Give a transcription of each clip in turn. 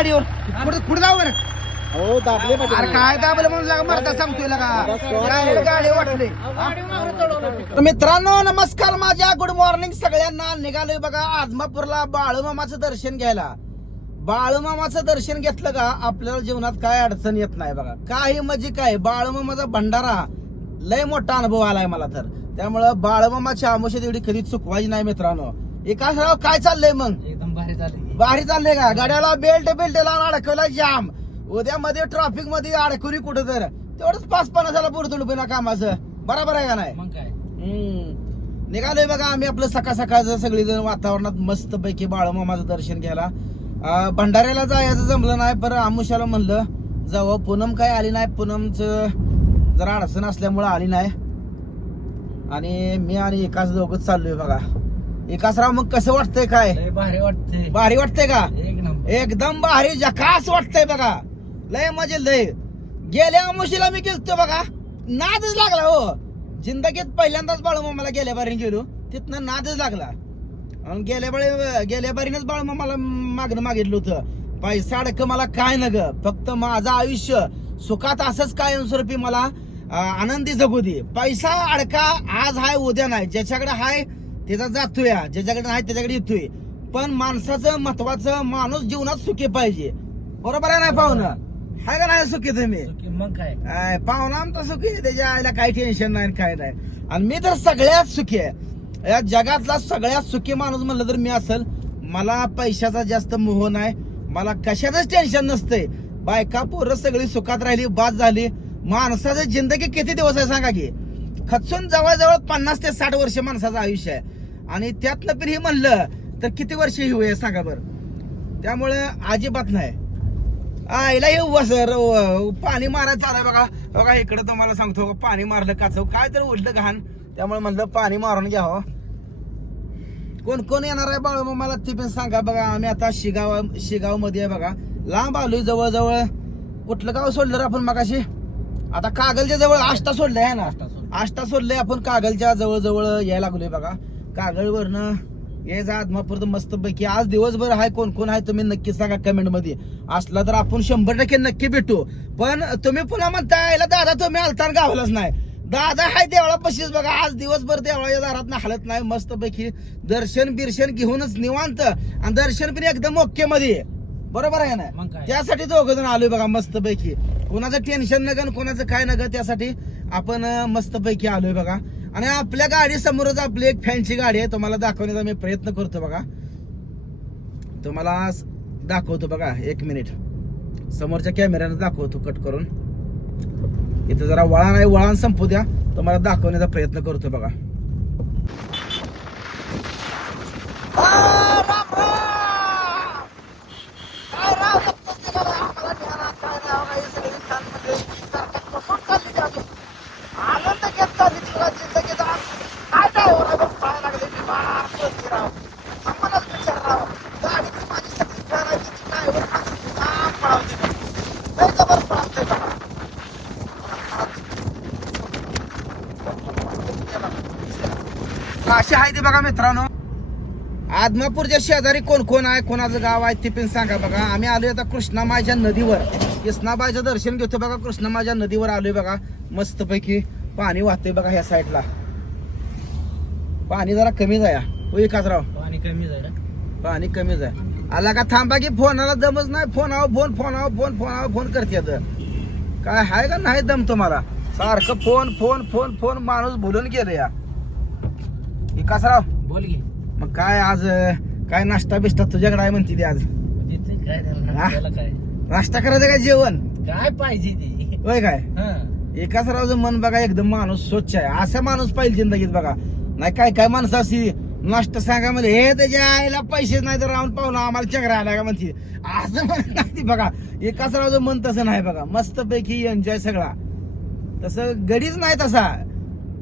गाडीवर. पुढे पुढे जाऊ बरं. हो दाबले अरे काय दाबलं म्हणून लागा मरता सांगतोय लागा गाडी वाटले. तर मित्रांनो नमस्कार माझ्या गुड मॉर्निंग सगळ्यांना. निघालोय बघा आदमापूरला बाळूमामाचं दर्शन घ्यायला. बाळूमामाचं दर्शन घेतलं का आपल्याला जीवनात काय अडचण येत नाही बघा. काही म्हणजे काय बाळूमामाचा भंडारा लय मोठा अनुभव आलाय मला तर. त्यामुळं बाळूमामाची आमुष्य तेवढी कधी चुकवायची नाही मित्रांनो. एका राव काय चाललंय मग? भारी चाललंय का? गाड्याला बेल्ट बेल्ट लावून अडकवला जाम. उद्या मध्ये ट्रॅफिकमध्ये अडकवली कुठं तर तेवढंच पाच पन्नासाला बुडतुड बिना कामाचं. बरोबर आहे का नाही? मग काय? हम्म. निघालोय बघा आम्ही आपलं सकाळ सकाळचं सगळेजण वातावरणात मस्त पैकी बाळमामाचं दर्शन घ्यायला. भंडाऱ्याला जायचं जमलं नाही पण आमुष्याला म्हणलं जावं. पूनम काय आली नाही पूनमचं जरा अडचण असल्यामुळं आली नाही. आणि मी आणि एकाच दोघंच चाललोय बघा. एकाच मग कसं वाटतंय काय? लय भारी वाटते भारी वाटतंय का? एक नंबर. एकदम भारी जकास वाटतंय बघा. लय म्हणजे लय. गेल्या मुशीला मी गेलतो बघा. नादच लागला हो. जिंदगीत पहिल्यांदाच बाळूमामाला गेल्या बारीने गेलो. तिथनं नादच लागला. आणि गेल्या बारी गेल्या बारीनच बाळूमामाला मागणं मागितलं होतं. पैसा अडक मला काय न ग फक्त माझं आयुष्य. सुखात असंच कायमस्वरूपी मला? आनंदी जगू दे. पैसा अडका आज हाय उद्या नाही. ज्याच्याकडे हाय त्याचा जातोय ज्याच्याकडे नाही त्याच्याकडे येतोय. पण माणसाचं महत्वाचं माणूस जीवनात सुखी पाहिजे. बरोबर आहे ना पाहुणं? हाय का नाही सुखी तुम्ही? मग काय? पाहुणा आमचा सुखी आहे त्याच्या आईला काही टेन्शन नाही काय नाही. आणि मी तर सगळ्यात सुखी आहे. या जगातला सगळ्यात सुखी माणूस म्हणलं तर मी असेल मला पैशाचा जास्त मोह नाही मला कशाचंच टेन्शन नसतंय. बायका पोरं सगळी सुखात राहिली बाद झाली. माणसाचं जिंदगी किती दिवस आहे सांगा की? खचून जवळजवळ पन्नास ते साठ वर्ष माणसाचं आयुष्य आहे. आणि त्यातनं पण हे म्हणलं तर किती वर्ष ही होईल सांगा बरं. त्यामुळं अजिबात नाही. आईला हे वसर पाणी मारायचं आलंय बघा. बघा इकडे तुम्हाला सांगतो पाणी मारलं काचव काय तर उडलं घाण. त्यामुळे म्हणलं पाणी मारून घ्यावं कोण कोण येणार आहे बाळ? मग मला ती पण सांगा बघा. आम्ही आता शिगाव शिगावमध्ये आहे बघा. लांब आलोय जवळजवळ. कुठलं गाव सोडलं रे आपण मगाशी? आता कागलच्या जवळ आष्टा सोडलंय आहे ना? आष्टा सोडलंय. आपण कागलच्या जवळ जवळ यायला लागलोय बघा. कागलवरनं यायचं आदमापूर मस्त पैकी आज दिवसभर हाय कोण कोण आहे तुम्ही नक्की सांगा कमेंटमध्ये असला तर आपण शंभर टक्के नक्की भेटू. पण तुम्ही पुन्हा म्हणता याला दादा तुम्ही आलताना गावलाच नाही. दादा हाय देवळा पशीच बघा. आज दिवसभर देवळाच्या दारात हलत नाही. मस्त पैकी दर्शन बिर्शन घेऊनच निवांत. आणि दर्शन पण एकदम ओके मध्ये. बरोबर आहे ना? त्यासाठी दोघ जण आलोय बघा मस्त पैकी कोणाचं टेन्शन आणि कोणाचं काय नग त्यासाठी आपण मस्त पैकी आलोय बघा. आणि आपल्या गाडी समोरच आपली एक फॅनची गाडी आहे. तुम्हाला दाखवण्याचा मी प्रयत्न करतो बघा. तुम्हाला दाखवतो बघा एक मिनिट समोरच्या कॅमेऱ्यानं दाखवतो कट करून. इथं जरा वळण आहे वळण संपू द्या. तुम्हाला दाखवण्याचा प्रयत्न करतो बघा आनंद घेत चालली तुला जिंदगीचा काय ड्रायव्हर आहे बघ पाय लागले मी बाप बोलते राव आम्हालाच विचार राव गाडी तर माझी सगळी करायची ती ड्रायव्हर खाली बाप पळावते बघ. लय जबर पळावते बघा. अशी आहे ते बघा मित्रांनो. आदमापूरच्या शेजारी कोण कोण आहे कोणाचं गाव आहे ते पण सांगा बघा. आम्ही आलोय आता कृष्णामाईच्या नदीवर. कृष्णाबाईचं दर्शन घेतो बघा कृष्णामाईच्या नदीवर आलोय बघा. मस्त पैकी पाणी वाहतंय बघा ह्या साईडला. पाणी जरा कमी जाया. होई काजराव पाणी कमी जाईल पाणी कमी जाय. आला का थांबा की फोनाला दमच नाही. फोन आव फोन फोन आव फोन फोन आव फोन करते काय आहे का नाही दम तुम्हाला सारखं फोन फोन फोन फोन माणूस भुलून गेलं या. विकासराव बोल की. मग काय आज काय नाश्ता बिष्टा तुझ्याकडे आहे म्हणते ती आज? म्हणजे ते काय त्याला हा? त्याला काय? नाश्ता करायचं काय जेवण? काय पाहिजे ते? होय काय? हा. एकाच रावचं मन बघा एकदम माणूस स्वच्छ आहे. असा माणूस पाहिजे जिंदगीत बघा. नाही काय काय माणसं अशी नाश्ता सांगा म्हणजे हे त्याच्या आईला पैसेच नाही तर राहून पाहुणा आम्हाला चक्र आला का म्हणते. असं म्हणत नाही ती बघा. एकाच रावचं मन तसं नाही बघा. मस्त पैकी एन्जॉय सगळा. तसं गडीच नाही तसा.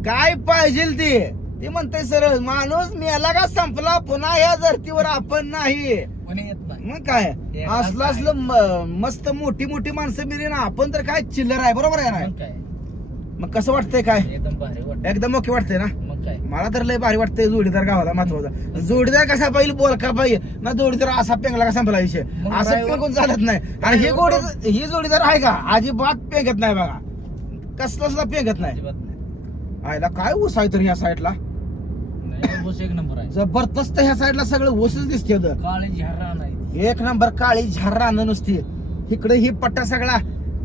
काय पाहिजे ते? ते म्हणते सरळ माणूस मेला का संपला? पुन्हा या धर्तीवर आपण नाही. कोणी येत नाही. मग काय? ते असलं. असलं म- मस्त मोठी मोठी माणसं मिळली ना आपण तर काय चिल्लर आहे बरोबर आहे ना? मग काय? मग कसं वाटतंय काय? एकदम भारी वाटत एकदम ओके वाटतंय ना? मग काय? मला तर लय भारी वाटतंय जोडीदार गावाला महत्त्वाचा. जोडीदार कसा पाहिजे बोल का पाहिजे ना जोडीदार असा पेंगला का संपला विषय? मग असं driver- पेंगून चालत नाही. आणि हे गोडी ही जोडीदार आहे का? अजिबात पेंगत नाही बघा. कसलं सुद्धा पेंगत नाही. अजिबात नाही. आयला काय ऊस आहे तर ह्या साईडला नाही, बस एक नंबर आहे. जबरदस्त ह्या साईडला सगळं ऊसच दिसते. काळे नाही. एक नंबर काळी झार रानं नुसती. इकडे ही पट्टा सगळा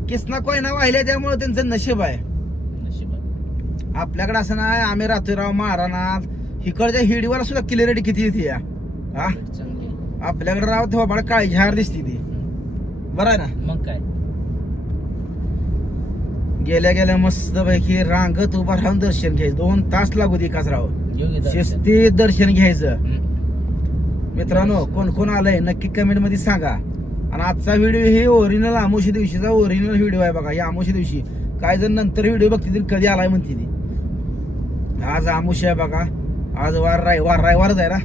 किसना कोयना वाहिले त्यामुळे त्यांचं नशीब आहे. आपल्याकडे असं नाही आम्ही राहतोय राव महाराणात. इकडच्या हिडीवर सुद्धा क्लिअरिटी किती येते या? हा? आपल्याकडे राव थोबाड काळी झार दिसते ती. बरं आहे ना? मग काय? गेल्या गेल्या मस्त पैकी रांगत उभा राहून दर्शन घ्यायचं. दोन तास लागू दे एकाच राव. शिस्तीत दर्शन. घ्यायचं. मित्रांनो कोण कोण आलंय नक्की कमेंटमध्ये सांगा. आणि आजचा व्हिडिओ हे ओरिजिनल आमोशी दिवशीचा ओरिजिनल व्हिडिओ आहे बघा. या आमोशी दिवशी. काय जण नंतर व्हिडिओ बघतील कधी आलाय म्हणते ती. आज आमोशी आहे बघा. आज वार रायवार रायवारच आहे ना?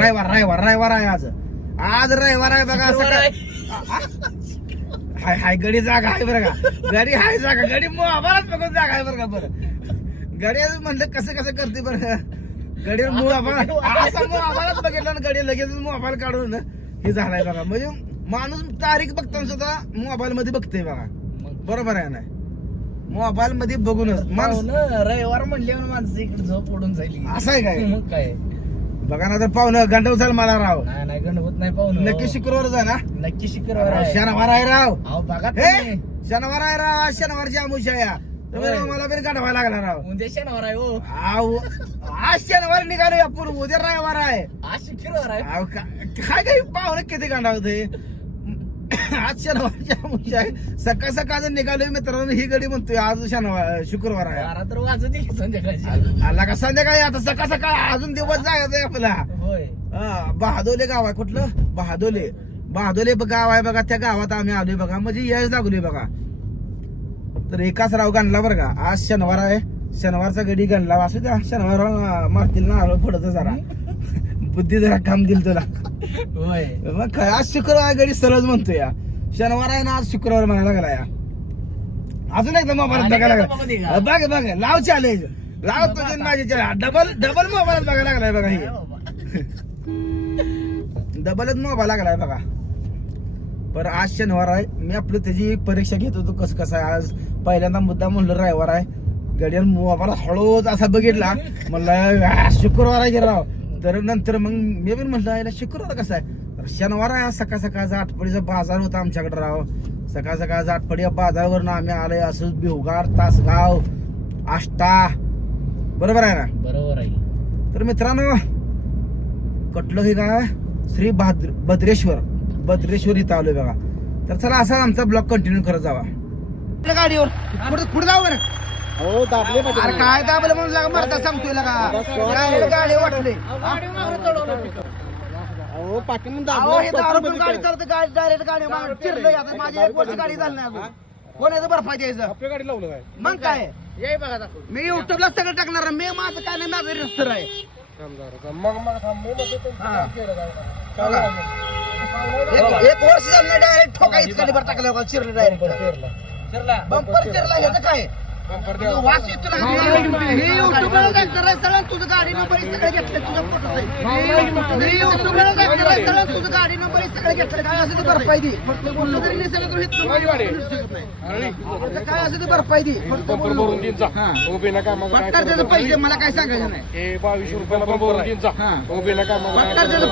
रायवार रायवार रायवार आहे आज. आज रविवार आहे बघा सकाळ. हाय हाय गडी जागा आहे बरं का. गडी हाय जागा गडी मोबाईलच बघून जागा आहे बरं का बरं. गडी आज म्हणलं कसं कसं करते बरं. गडी मोबाईल असा मोबाईलच बघितला ना गडी लगेच मोबाईल काढून हे झालाय बघा. म्हणजे माणूस तारीख बघताना सुद्धा मोबाईल मध्ये बघतोय बघा. बरोबर आहे ना? मोबाईल मध्ये बघूनच रविवार म्हणल्यावर माणसं इकडे झोप उडून जाईल असं आहे काय? मग काय? बघा ना तर पाहुणं गंडव चाल मला राव. नाही गणपत नाही पाहुणं. नक्की शुक्रवारच आहे ना. नक्की शुक्रवार शनिवार आहे राव. बघा. शनिवार आहे राव शनिवारची आमुषा या तुम्ही मला गाठवा लागला राव. उद्या शनिवार आहे हो. आव, आज शनिवार निघालो आपण उद्या रविवार आहे. आज शुक्रवार आहे. आव, का- काय काही पाहुणे किती आज सकाळ सकाळ निघालोय मित्रांनो ही गडी म्हणतोय आज शनिवार शुक्रवार आहे. बारा तर वाजत येईल संध्याकाळची. आला का संध्याकाळी? आता सकाळ सकाळ अजून दिवस जायचंय आपला. होय. हा, बहादोले गाव आहे कुठलं? बहादोले. बहादोले ब- गाव आहे बघा त्या गावात आम्ही आलोय बघा. म्हणजे यश लागलोय बघा. तर एकाच राव गणला बरं का. आज शनिवार आहे. शनिवारचा गडी गणला. असू द्या शनिवार मारतील ना आलो पुढचं जरा. बुद्धी जरा काम दिल तुला. होय. मग काय आज शुक्रवार गडी सरळ म्हणतो या. शनिवार आहे ना आज शुक्रवार म्हणायला लागला या. अजून एकदा मोबाईल बघायला? लागला. बघ. बघ लाव चॅलेंज लाव तुझे माझे चॅलेंज डबल डबल मोबाईल बघायला लागलाय बघा हे? डबलच मोबाईल लागलाय बघा. पर आज शनिवार आहे. मी आपलं त्याची परीक्षा घेत होतो कसं कसं आहे. आज पहिल्यांदा मुद्दा म्हणलं रविवार आहे. गडियान मोबाईल हळूच असा बघितला. म्हणलं "आ, शुक्रवार आहे की राव? तर नंतर मग मी पण म्हटलं "आईला शुक्रवार कसा आहे? तर शनिवार आहे. आज सकाळ सकाळचा आठवडीचा बाजार होता आमच्याकडे राव. सकाळ सकाळचा आठवडी या बाजारावरनं आम्ही आलोय असं बिवगार तासगाव आष्टा. बरोबर आहे ना? बरोबर आहे. तर मित्रांनो कटलं हे काय श्री भाद्र भद्रेश्वर. भद्रेश्वर इथं आलोय बघा. तर चला असा आमचा ब्लॉग कंटिन्यू करत जावा. गाडीवर. पुढे पुढे जाऊ बरं. हो दाबले अरे काय दाबलं म्हणून लागा मरता सांगतोय लागा. काय गाडी वाटले हे? गाडी चालते गाडी डायरेक्ट गाडी मागं चिरलंय. आता माझी एक वर्ष गाडी झाली नाही अजून. कोण याचं बरं पाहिजे याचं? आपल्या गाडी लावलं काय? मग काय? मी युट्यूबला सगळं टाकणार मी माझं काय नाही माझं रस्तर आहे. मग मग थांब. हा. काम केलं? चला. एक एक वर्ष झालं नाही डायरेक्ट ठोका इतका लिबर टाकलं चिरलं डायरेक्ट पेरला. शिरला बंपर चिरला ह्याचं काय बंपर तुझं द्या. वास येतो ना मी युट्यूबला टाकणार आहे सरळ तुझं गाडी नंबर सगळं घेतलं तुझं फोटो. मी युट्यूबला तुझं गाडी नंबर घेतलं काय भरपाई दे. फक्त बोललं. तरी नाही. सगळं भरपाई दे. फक्त. हा. पटकर त्याचे पैसे. मला काय सांगायचं नाही. बावीसशे रुपयाला पटकर त्याचे.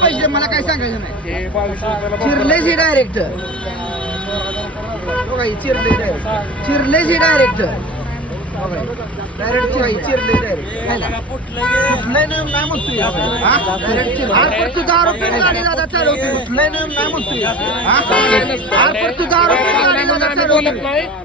पैसे मला काय नाही. चिरलेच ही डायरेक्ट चिरले डायरेक्ट चिरलेच ही डायरेक्ट डायरेक्ट चिरले डायरेक्ट हा? तुझा आरोप गाडी दादा चालवतो नाही म्हणतोय हा? तुझा आरोप गाडी दादा चालवतो